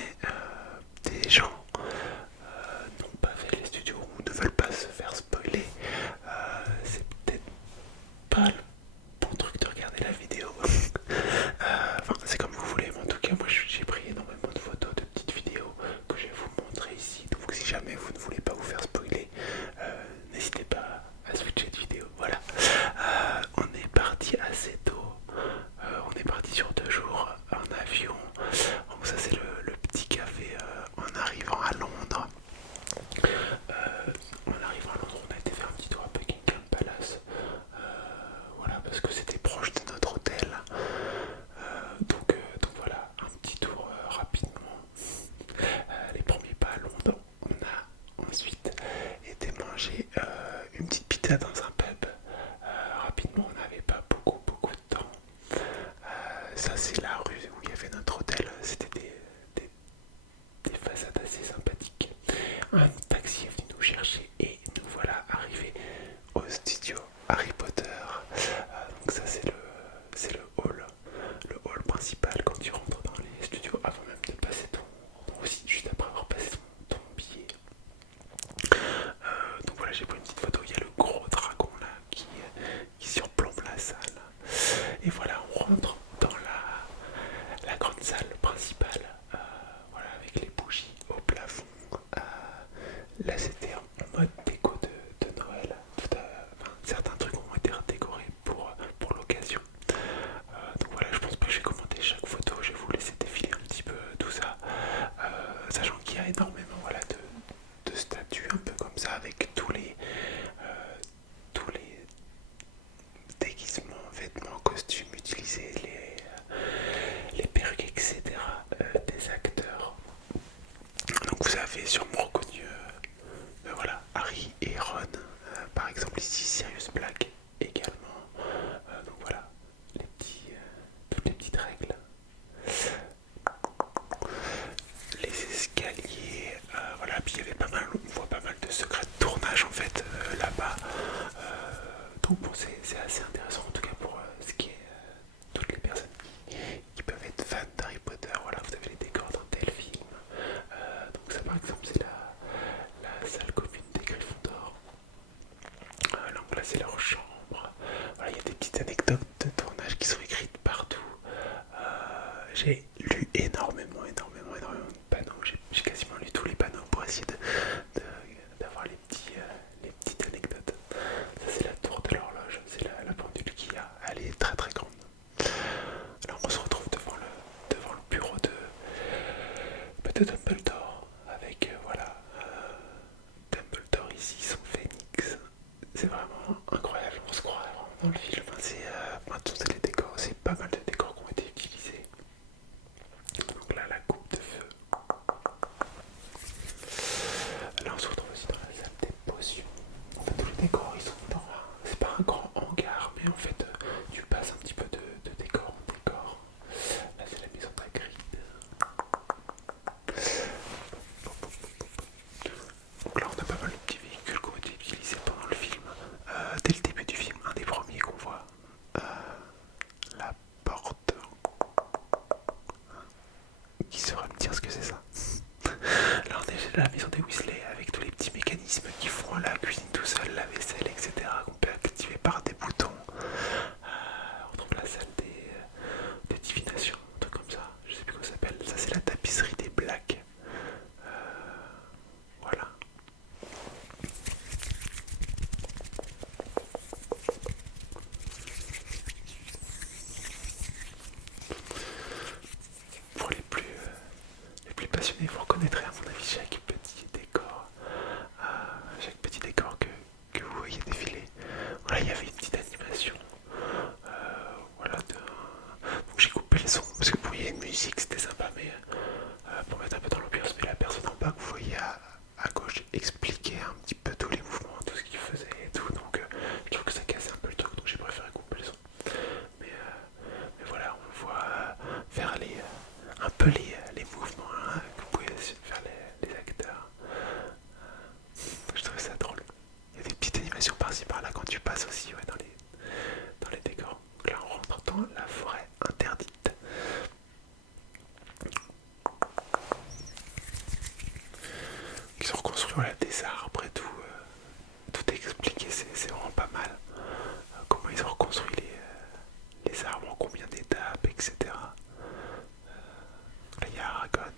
jamais des gens n'ont pas fait les studios ou ne veulent pas se faire spoiler, c'est peut-être pas le bon truc de regarder la vidéo. Enfin, c'est comme vous voulez, mais en tout cas, moi j'ai pris énormément de photos, de petites vidéos que je vais vous montrer ici. Donc, si jamais vous ne voulez pas vous faire spoiler, n'hésitez pas à switcher de vidéo. Voilà. On est parti assez tôt. On est parti sur 2 jours en avion. Donc, ça, c'est le petit café en arrivant à Londres. En arrivant à Londres, on a été faire un petit tour à Buckingham Palace. Voilà, parce que c'était proche de notre hôtel. Donc voilà, un petit tour rapidement. Les premiers pas à Londres, on a ensuite été manger une petite pizza dans un pub. Rapidement, on n'avait pas beaucoup de temps. Ça, c'est la rue où il y avait notre hôtel. C'était des façades assez sympathiques. Un taxi est venu nous chercher et nous voilà arrivés au studio Harry Potter. Donc ça, c'est le hall principal quand tu rentres dans les studios avant même de passer aussi juste après avoir passé ton billet. Donc voilà, j'ai pris une petite photo. Il y a le gros dragon là qui surplombe la salle. Et voilà, on rentre dans la grande salle principale. Voilà, avec les bougies au plafond. Là, c'était en mode déco de Noël. Enfin, certains trucs ont été redécorés pour l'occasion. Donc voilà, je pense pas que je vais commenter chaque photo. Je vais vous laisser défiler un petit peu tout ça. Sachant qu'il y a énormément de statues un peu comme ça avec tous les déguisements, vêtements, costumes utilisés, les perruques, etc. Des acteurs. Donc vous avez sûrement reconnu voilà, Harry et Ron, par exemple ici Sirius Black également. Donc voilà, toutes les petites règles. Les escaliers, voilà, puis il y avait pas mal, on voit pas mal de secrets de tournage en fait là-bas. Donc bon, c'est assez intéressant en tout cas pour ce qui est toutes les personnes qui peuvent être fans d'Harry Potter. Voilà, vous avez les décors d'un tel film. Donc ça par exemple c'est la salle commune des Gryffondors. Donc là c'est leur chambre. Voilà, il y a des petites anecdotes de tournage qui sont écrites partout. J'ai lu énormément de panneaux. J'ai quasiment lu tous les panneaux pour essayer d'avoir les petites anecdotes. Ça c'est la tour de l'horloge, c'est la pendule qu'il y a. Elle est très très grande. Alors on se retrouve devant le bureau de Dumbledore avec voilà Dumbledore ici, son phénix. C'est vraiment incroyable, on se croirait vraiment dans le film. Enfin, maintenant c'est les décors, c'est pas mal de décors qui ont été utilisés. Donc là la coupe de feu. Là on se retrouve aussi dans la salle des potions. En fait tous les décors ils sont c'est pas un grand hangar, mais en fait tu passes un petit peu de décor en décor. Là c'est la maison d'Hagrid. Donc là on a pas mal de petits véhicules qui ont été utilisés pendant le film. Dès le début du film, un des premiers qu'on voit, la porte. Qui saura me dire ce que c'est ça? Là on est à la maison des Weasley avec tous les petits mécanismes qui font la cuisine tout seul, la vaisselle, etc. qu'on peut activer par des boutons. On trouve la salle des divinations, un truc comme ça, je sais plus comment ça s'appelle. Ça c'est la tapisserie des Blacks. Voilà. Pour les plus passionnés, vous reconnaîtrez à mon avis chaque petit décor que vous voyez défiler. Voilà, il y avait une petite animation. Voilà, donc j'ai coupé le son parce que vous voyez une musique, c'était sympa, mais pour mettre un peu dans l'ambiance. Mais la personne en bas que vous voyez à gauche expliquait un petit peu tous les mouvements, tout ce qu'il faisait et tout. Donc je trouve que ça cassait un peu le truc, donc j'ai préféré couper le son. Mais voilà, on le voit faire un peu les mouvements hein, que vous pouvez ils ont reconstruit voilà, des arbres et tout. Tout est expliqué, c'est vraiment pas mal. Comment ils ont reconstruit les arbres, en combien d'étapes, etc. Là, il y a Aragorn.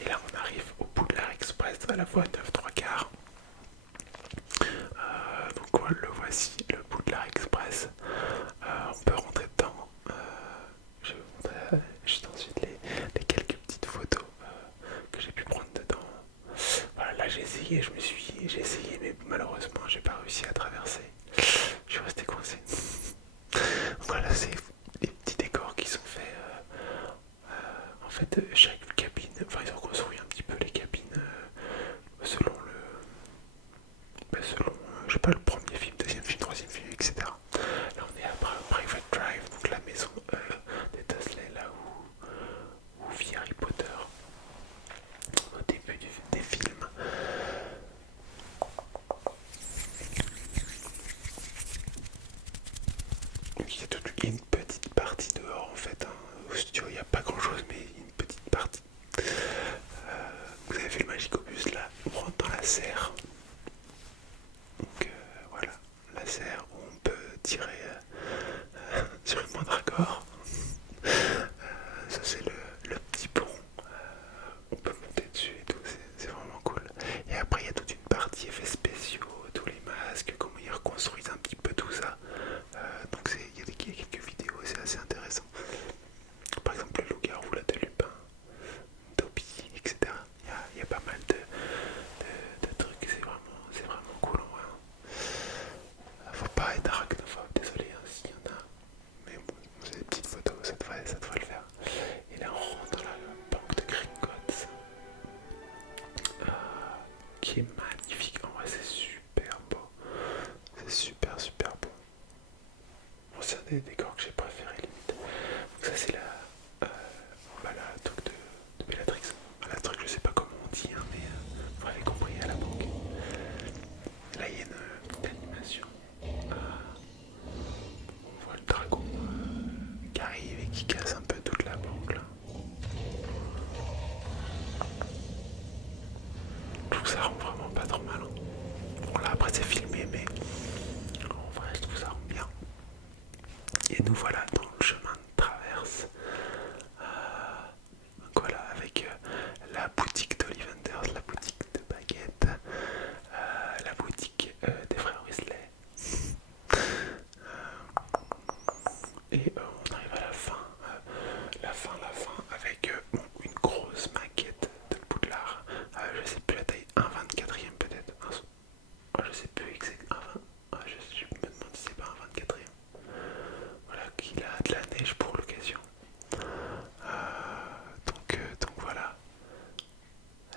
Et là, on arrive au Poudlard Express à la voie 9 3 quarts. Donc le voici, le Poudlard Express. On peut rentrer dedans. Je vais vous montrer juste ensuite les quelques petites photos que j'ai pu prendre dedans. Voilà, là j'ai essayé, j'ai essayé, mais malheureusement j'ai pas réussi à traverser. Je suis resté coincé. Voilà, c'est les petits décors qui sont faits. En fait, chaque cabine, enfin ils ont construit un petit peu les cabines selon selon, je sais pas, le premier film, deuxième film, troisième film, etc. Là on est à Private Drive, donc la maison des Dursley, là où vit Harry Potter au début des films. Donc il y a toute une petite partie dehors en fait, hein. Au studio il n'y a pas grand chose mais une petite partie. Vous avez fait le Magicobus là, on rentre dans la serre. Donc voilà, la serre où on peut tirer sur une mandragore. Ça c'est le petit pont. On peut monter dessus et tout, c'est vraiment cool. Et après il y a toute une partie effets spéciaux, tous les masques, comment ils reconstruisent un petit peu tout ça. Donc il y a quelques vidéos, c'est assez intéressant. Par exemple le loup-garou là de Lupin, Dobby, etc. Il y a pas mal de trucs, c'est vraiment cool en vrai. Faut pas être arachnophobe, désolé hein, s'il y en a. Mais bon, c'est des petites photos, ça devrait le faire. Et là on rentre dans la banque de Gringotts, qui est magnifique. En vrai c'est super beau. C'est super beau. Bon, c'est un des décors que j'ai préféré limite. Donc ça c'est la truc de Bellatrix. La truc, je sais pas comment on dit, hein, mais vous m'avez compris, à la banque. Là il y a une petite animation. On voit le dragon qui arrive et qui casse un peu toute la banque là. Je trouve que ça rend vraiment pas trop mal. Hein. Bon là après c'est filmé mais en vrai je trouve ça rend bien. Et nous voilà dans le chemin de traverse. Donc voilà avec la boutique d'Ollivanders, la boutique de baguettes, la boutique des frères Weasley. Et on arrive à la fin avec une grosse maquette de Poudlard. Je sais plus la taille, un 24e peut-être. Je sais plus exactement. Je me demande si c'est pas un 24e. Voilà, qu'il a de la neige pour l'occasion. Donc voilà.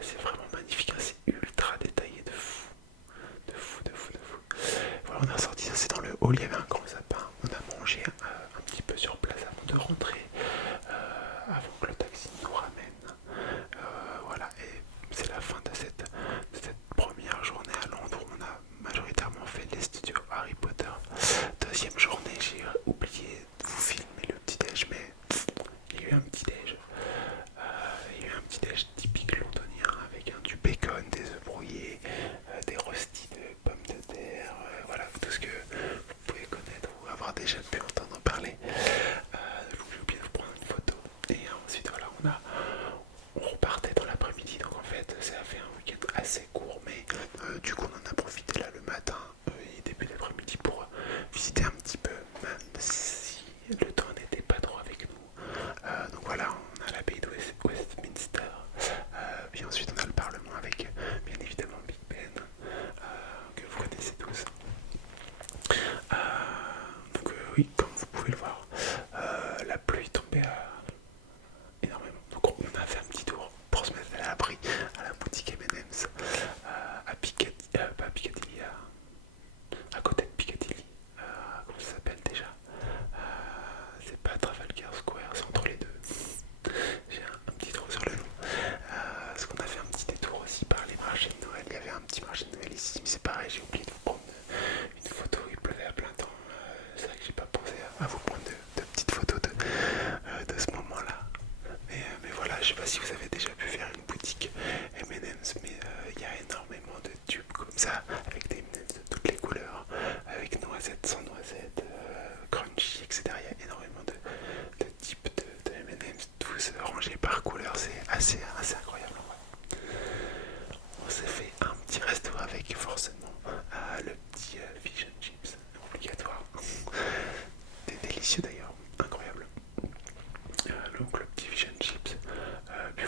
C'est vraiment magnifique, hein, c'est ultra détaillé de fou. Voilà, on a sorti ça, c'est dans le hall, il y avait un grand sapin. On a mangé un petit peu sur place avant de rentrer, avant que le taxi nous ramène. Voilà, et c'est la fin de cette première journée à Londres où on a majoritairement fait les studios Harry Potter. Deuxième journée, j'ai oublié de vous filmer le petit-déj, mais il y a eu un petit-déj. Il y a eu un petit-déj typique londonien avec du bacon, des œufs brouillés, des rostis de pommes de terre, voilà, tout ce que vous pouvez connaître ou avoir déjà pu entendre parler. Donc j'ai oublié de vous prendre une photo. Et ensuite voilà, on repartait dans l'après-midi, donc en fait ça a fait un week-end assez court, mais du coup on en a profité là le matin et début d'après-midi pour visiter un petit peu, même si le temps n'était pas trop avec nous. Donc voilà, on a l'abbaye de Westminster, puis ensuite on a le Parlement avec bien évidemment Big Ben, que vous connaissez tous. Donc oui, comme vous pouvez le voir, la pluie tombait énormément. Donc on a fait un petit tour pour se mettre à l'abri à la boutique M&M's à Piccadilly, pas à Piccadilly, à côté de Piccadilly. Comment ça s'appelle déjà? C'est pas Trafalgar Square, c'est entre les deux. J'ai un petit trou sur le nom. Parce qu'on a fait un petit détour aussi par les marchés de Noël. Il y avait un petit marché de Noël ici, mais c'est pareil, j'ai oublié de vous prendre une photo. Il pleuvait à plein temps. C'est vrai que j'ai pas pensé à vous prendre de petites photos de ce moment-là. Mais voilà, je sais pas si vous avez déjà pu faire une boutique M&M's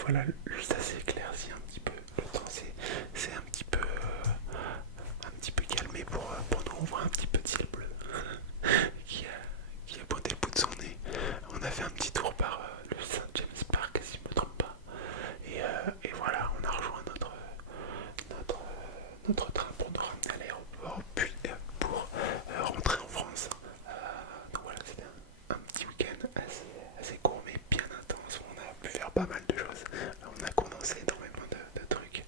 voilà, ça s'éclaircit un petit peu. Le temps c'est un petit peu calmé pour nous. On voit un petit peu de ciel bleu qui a, qui a pointé le bout de son nez. On a fait un petit tour par le Saint James Park, si je me trompe pas. Et voilà, on a rejoint notre, notre train pour nous ramener à l'aéroport, puis pour rentrer en France. Donc voilà, c'était un petit week-end assez court mais bien intense. On a pu faire pas mal de choses. On a condensé énormément de trucs,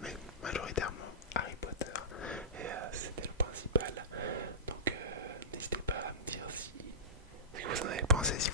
mais majoritairement Harry Potter. Et c'était le principal. Donc n'hésitez pas à me dire ce que vous en avez pensé, si